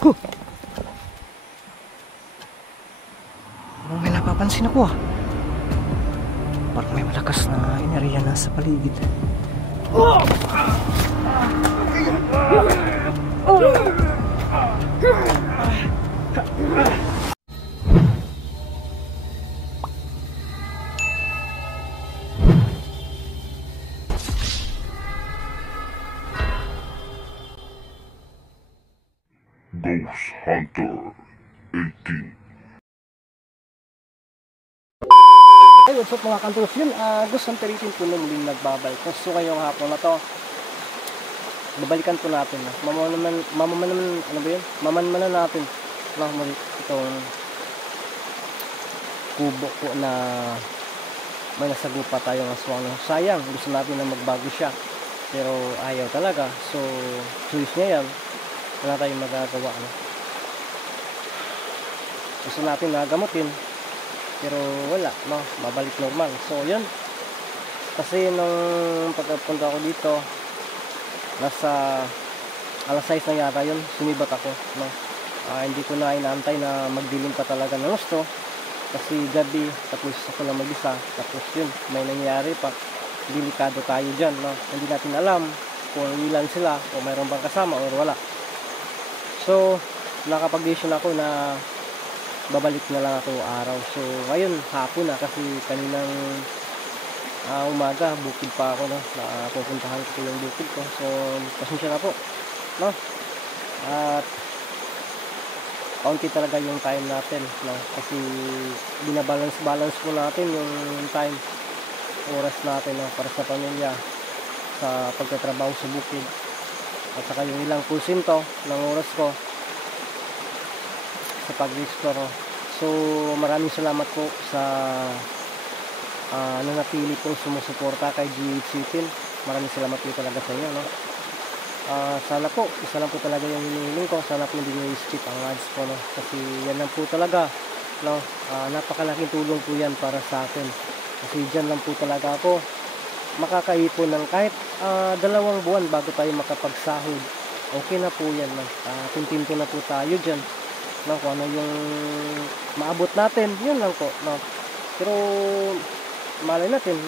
Huh! Parang may napapansin ako ah. Parang may malakas na enerhiya na sa paligid. Oh! Ghost Hunter 18. Hey, what's up mga kantos? Yun, Ghost Hunter 18 po na muling nagbabalik. So ngayong hapon na to, babalikan po natin. Mamanmanan natin muli itong kubo po na may nasagupa tayong aswang. Sayang, gusto natin na magbago siya. Pero ayaw talaga. So, choice niya yan. Wala tayong magagawa. Gusto natin na gamutin. Pero wala, babalik normal. So, yun. Kasi nung pagpunta ko dito, nasa alas 6 na yata yun, sumibat ako. Hindi ko na inaantay na magdilim pa talaga ng gusto. Kasi gabi, tapos ako lang mag-isa. Tapos yun, may nangyari pa. Delikado tayo dyan. Hindi natin alam kung ilan sila, o mayroon bang kasama o wala. So, nakapag-decision ako na babalik na lang ako araw. So, ngayon, hapon na kasi kaninang umaga, bukid pa ako, pupuntahan ko yung bukid ko. So, pasensya na po. At, kaunti talaga yung time natin. Kasi, binabalance po natin yung time, oras natin para sa pamilya, sa pagtatrabaho sa bukid. At saka yung ilang porsyento ng oras ko sa pag-explore. So maraming salamat po sa nanatili pong sumusuporta kay GH18. Maraming salamat po talaga sa inyo. Sana po, isa lang po talaga yung hinihiling ko. Sana po hindi nyo i-skip ang ads ko. Kasi yan lang po talaga. Napakalaking tulong po yan para sa akin. Kasi dyan lang po talaga ako makakaipon ng kahit 2 buwan bago tayo makapagsahod. Okay na po yan. Tintinto na po tayo dyan. Kung ano yung maabot natin, yun lang po. Pero malay natin,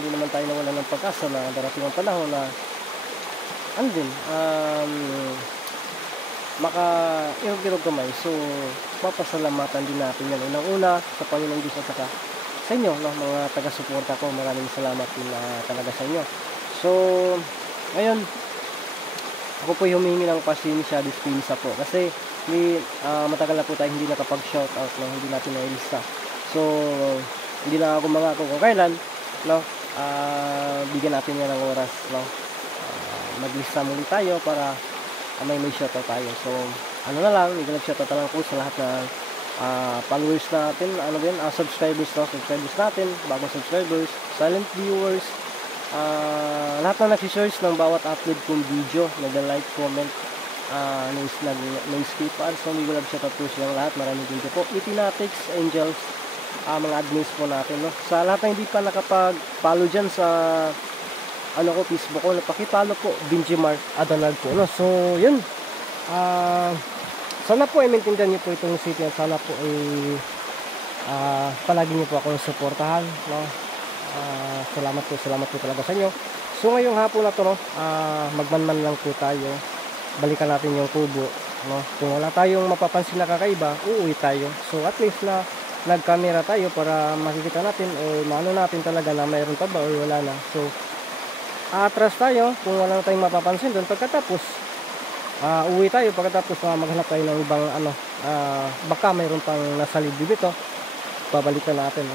hindi naman tayo nawala ng pag-asa na darating ang panahon na maka-irog-irog kamay. So papasalamatan din natin yan. Unang-una sa Panginoong Diyos at saka sa inyo, mga taga-suporta ko. Maraming salamat din talaga sa inyo. So, ngayon, ako po humingi ng pasensya, dispensa po. Kasi, matagal na po tayo hindi nakapag-shoutout, hindi natin nailista. So, hindi lang ako mangako kung kailan, bigyan natin yan ng oras, maglista muli tayo para may shoutout tayo. So, nag-shoutout lang po sa lahat ng followers natin, subscribers natin, bagong subscribers, silent viewers, lahat na nag-search ng bawat upload kong video, nag-like, comment, nag-skip ads, so may shoutout po silang lahat. Maraming video po, Itinatics, Angels, mga admins po natin, sa lahat na hindi pa nakapag-follow dyan sa Facebook ko, napakipalo po, Benjimar Adanag po, so yun, sana po ay maintindihan niyo po itong city at sana po ay palagi niyo po akong suportahan. Salamat po talaga sa inyo. So ngayong hapon na to, magmanman lang po tayo. Balikan natin yung kubo. Kung wala tayong mapapansin na kakaiba, uuwi tayo. So at least na nag-camera tayo para makikita natin o maano natin talaga na mayroon pa ba o wala na. So atras tayo kung wala na tayong mapapansin doon. Pagkatapos uwi tayo, pagkatapos maghanap tayo ng ibang baka mayroon pang nasa liblib ito, babalikan natin.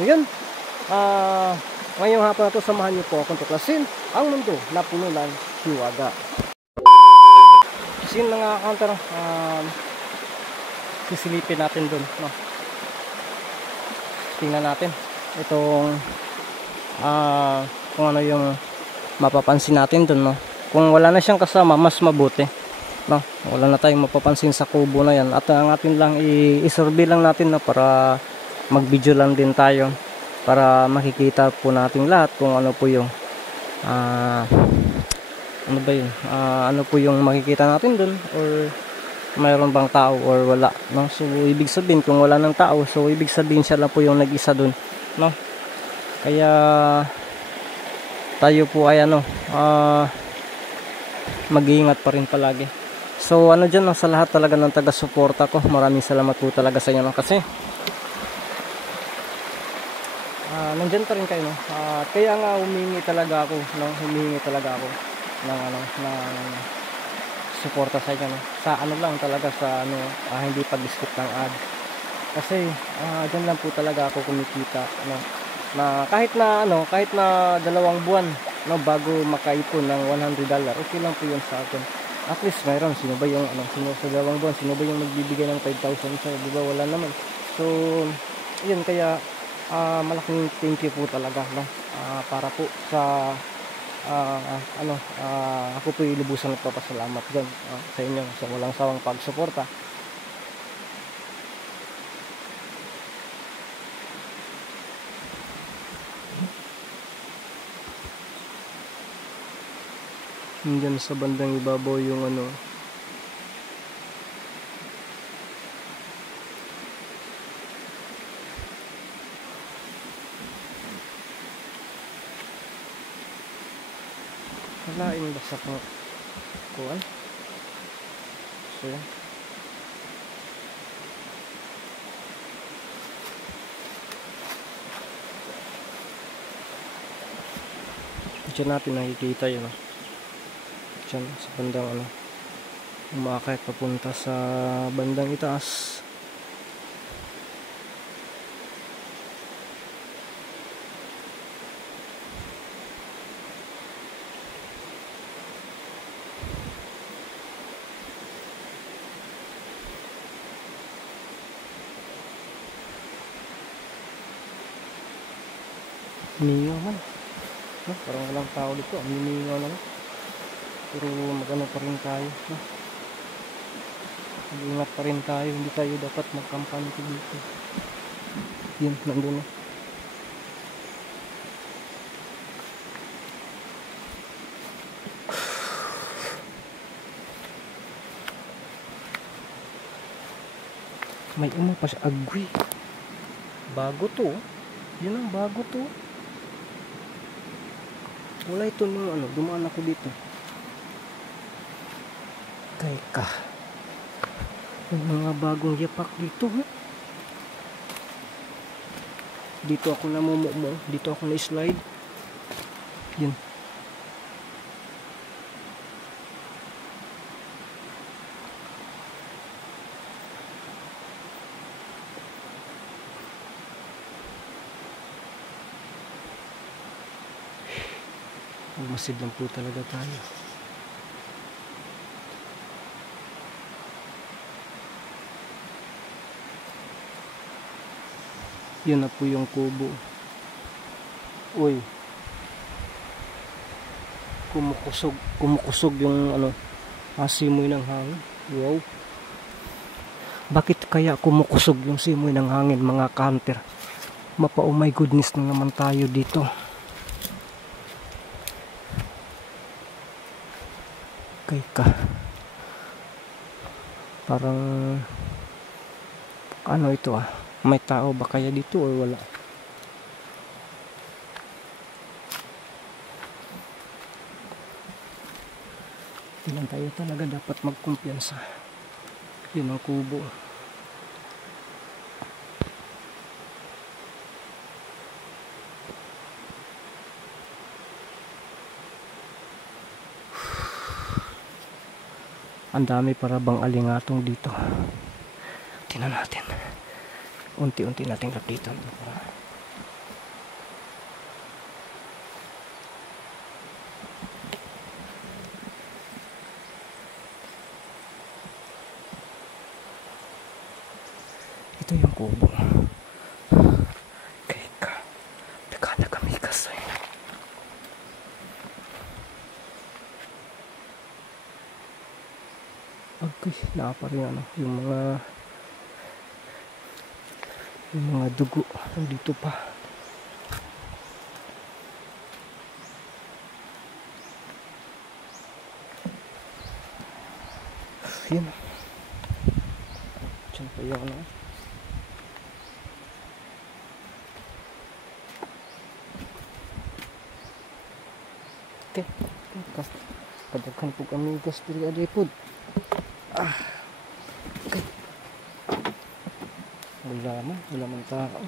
So yun, ngayong hapon na to, samahan niyo po akong tuklasin ang mundo na puno ng hiwaga. So yun mga counter, sisilipin natin dun, tingnan natin itong kung ano yung mapapansin natin dun. Kung wala na siyang kasama, mas mabuti. Wala na tayong mapapansin sa kubo na yan. At ang atin lang i-survey lang natin para mag-video lang din tayo para makikita po natin lahat kung ano po yung ano po yung makikita natin dun or mayroon bang tao or wala, no? So ibig sabihin kung wala ng tao, so ibig sabihin siya lang po yung nag-isa dun, no? Kaya tayo po ay mag-iingat pa rin palagi. So dyan, no, sa lahat talaga ng taga-suporta ko, maraming salamat po talaga sa inyo, no? Kasi nandyan pa rin kayo, no? Kaya nga humingi talaga ako, no? Humingi talaga ako ng ng suporta sa inyo, no? Sa lang talaga, sa hindi pag-skip ng ad. Kasi dyan lang po talaga ako kumikita, no? Na kahit na 2 buwan, no, bago makaipon ng $100, okay lang po yun sa akin. At least mayroon, sino ba yung sa 2 buwan, sino ba yung magbibigay ng 5,000 sa, di ba? Wala naman. So yun, kaya malaking thank you po talaga, no? Para po sa ako po ilubusan nagpapasalamat dyan sa inyo sa walang sawang pagsuporta. Diyan sa bandang ibabaw yung walaing basa ko kuan. So yan. Diyan natin nakikita yun, dyan sa bandang umaakit papunta sa bandang itaas. Mingaw man, no? Parang walang tao dito, mingaw naman. Pero magano pa rin tayo, no? Mag-ingat pa rin tayo, hindi tayo dapat magkampante dito. Yun, nandun na. May pa siya, agwi. Bago to, yun ang bago to. Wala ito nung dumaan ako dito. Teka, may mga bagong yapak dito, ha? Dito ako namumumo, dito ako na-slide. Yun. Masid lang po talaga tayo. Yun na po yung kubo. Uy, kumukusog yung simoy ng hangin. Wow, bakit kaya kumukusog yung simoy ng hangin, mga kanter? Oh my goodness na naman tayo dito. Ka parang ito may tao ba kaya dito o wala? Hindi lang tayo talaga dapat magkumpiyansa. Yun ang kubo. Ang dami para bang alingatong dito. Tingnan natin. Unti-unti nating lapitan. Ito yung kubo. Teka na kami kasi. Okay, nakaparin yung mga dugo dito pa. Yan. Saan pa yung ano? Okay. Kadaghan po kami gas diri aday pod. Okay. Wala man tao.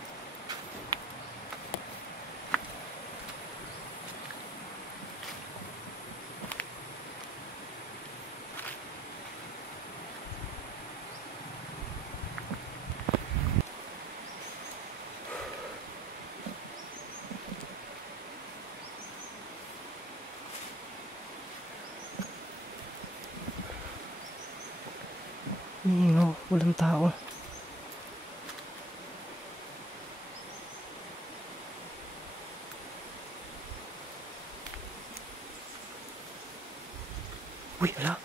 Mingaw, walang tao. Uy, ala.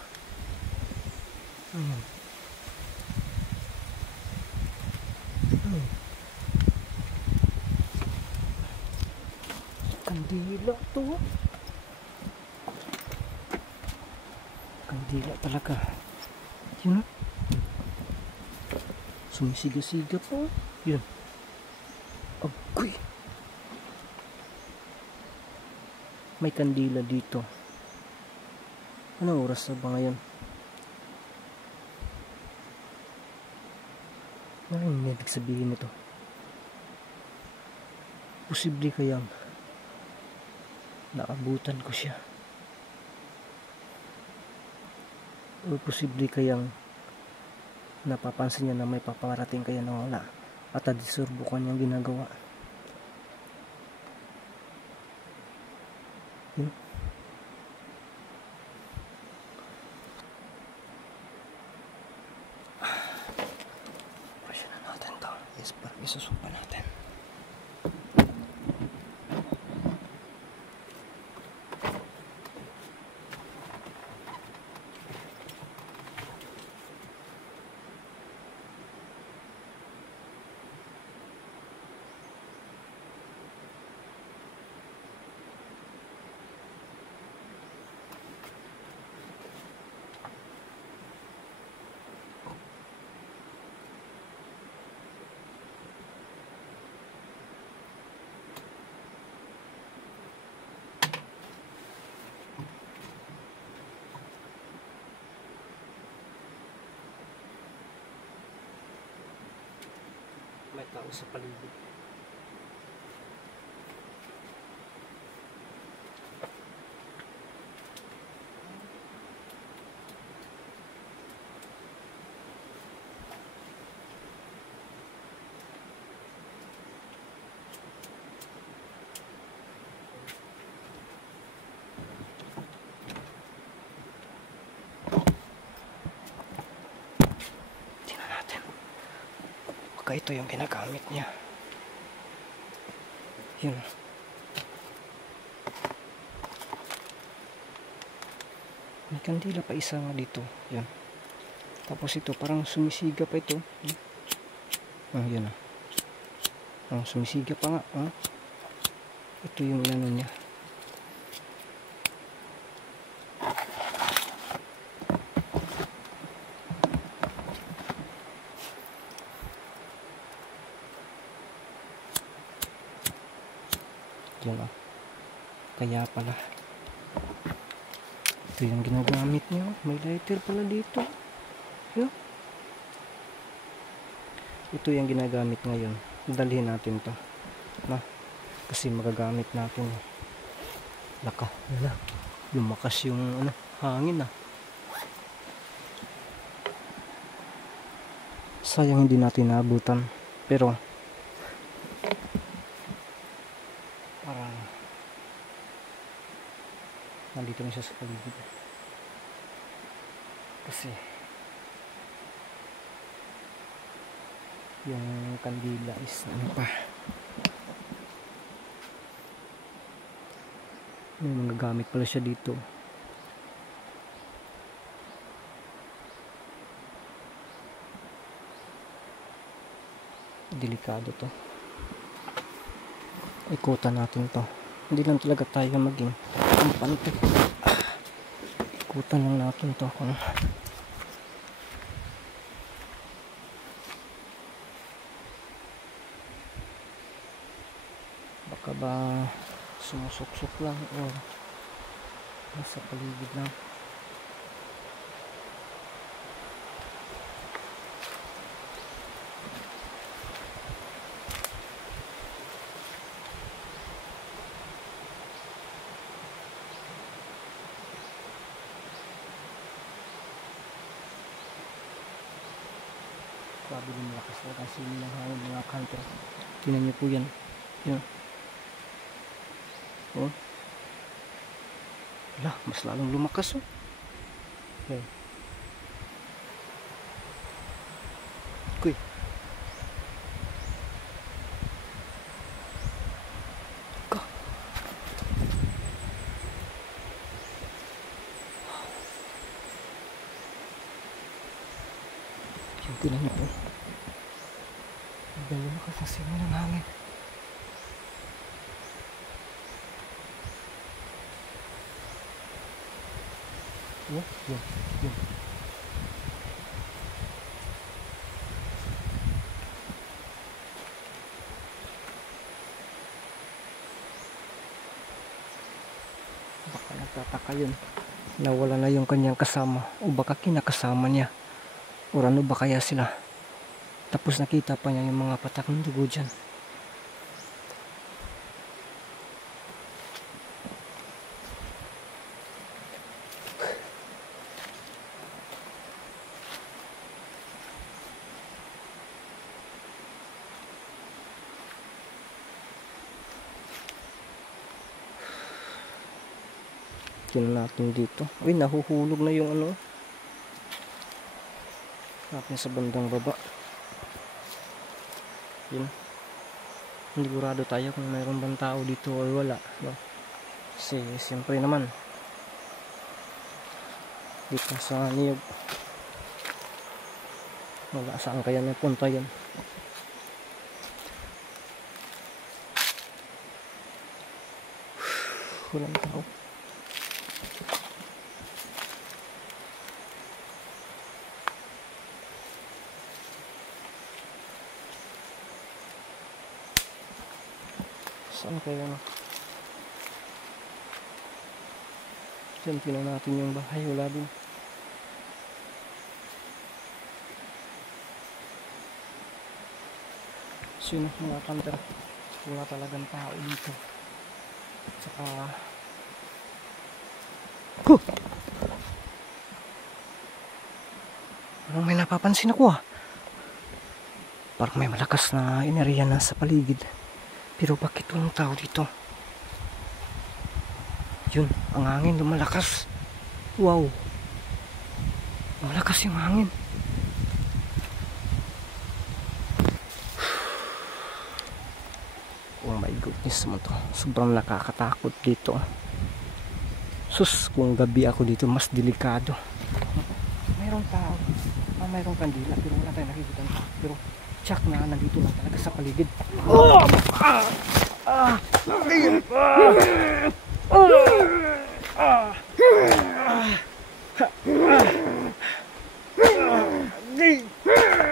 Ayun. Kandila to. Kandila talaga. Yun. Sumisiga-siga po. Yun. Agoy. May kandila dito. Anong oras na ba ngayon? Ano yung ibig sabihin nito? Posible kayang naabutan ko siya. O posible kayang napapansin niya na may paparating kaya na wala at adisurbo ko niyang ginagawa. Yun. Presyo na natin to. Yes, para isusumpa natin. May tao sa paligid. Ito yung ginagamit niya. Yun. May kandila pa isa nga dito. Yun. Tapos ito parang sumisiga pa ito. Yun ah. Sumisiga pa nga. Ito yung ano niya. Yan o. Kaya pala ito yung ginagamit niya. May lighter pala dito. Yan. Ito yung ginagamit ngayon. Dalhin natin to kasi magagamit natin. Lumakas yung hangin sayang hindi natin naabutan, pero nandito na siya sa paligid kasi yung kandila is may mga gamit pala siya dito. Delikado to. Ikutan natin to. Hindi lang talaga tayo maging kampante. Ikutan lang natin to. Baka ba sumusuksok lang o nasa paligid lang. Grabe din malakas na kasi nilang hangin mga hunter. Tingnan niyo po yan. Yan. Oh. Wala, mas lalong lumakas oh. Okay. Kuy. Ka. Yung tingnan niyo po. Ang lumakas na simo ng hangin. Yun. Baka nagtataka yun. Nawala na yung kanyang kasama. O baka kinakasama niya. O ano ba kaya sila? Tapos nakita pa niya yung mga patak ng dugo dyan. Tingnan natin dito. Uy, nahuhulog na yung ano. Natin sa bandang baba. Yun. Hindi sigurado tayo kung mayroon bang tao dito o wala. No? Kasi siyempre naman dito sa niyog wala saan kaya napunta yan. Walang tao. Saan kaya na? Diyan tingnan natin yung bahay. Wala din. So yun mga kanter. Wala talagang tao dito. Saka parang may napapansin ako ah. Parang may malakas na enerhiya na sa paligid. Pero bakit walang tao dito? Yun, ang hangin lumalakas. Wow. Malakas yung hangin. Oh my goodness mo to. Sobrang nakakatakot dito. Sus, kung gabi ako dito, mas delikado. Mayroong tao. Mayroong kandila, pero wala tayong nakikita ng tao. Pero tsak na nandito lang talaga sa paligid. Oh!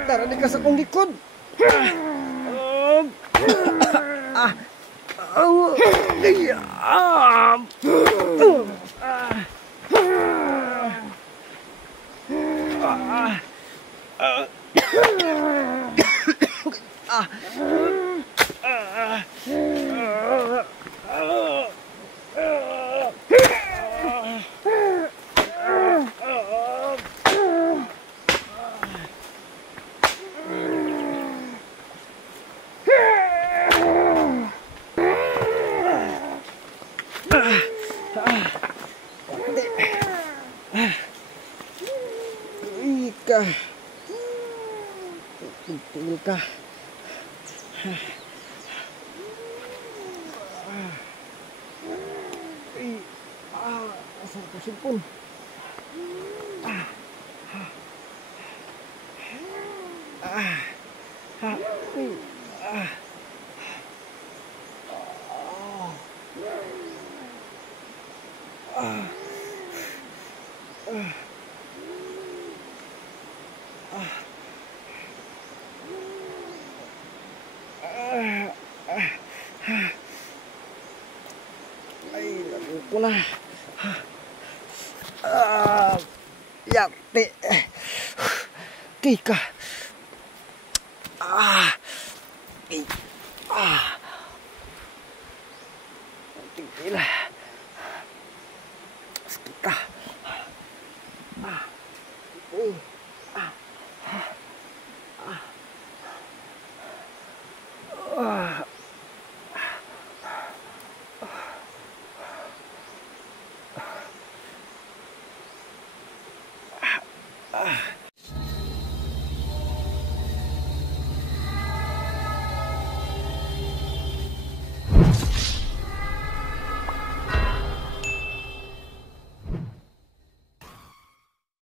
Darating ka sa kong likod. Tingil ka. Asal ko sipon. ko na. Yate. Kika. Tigil. Kita.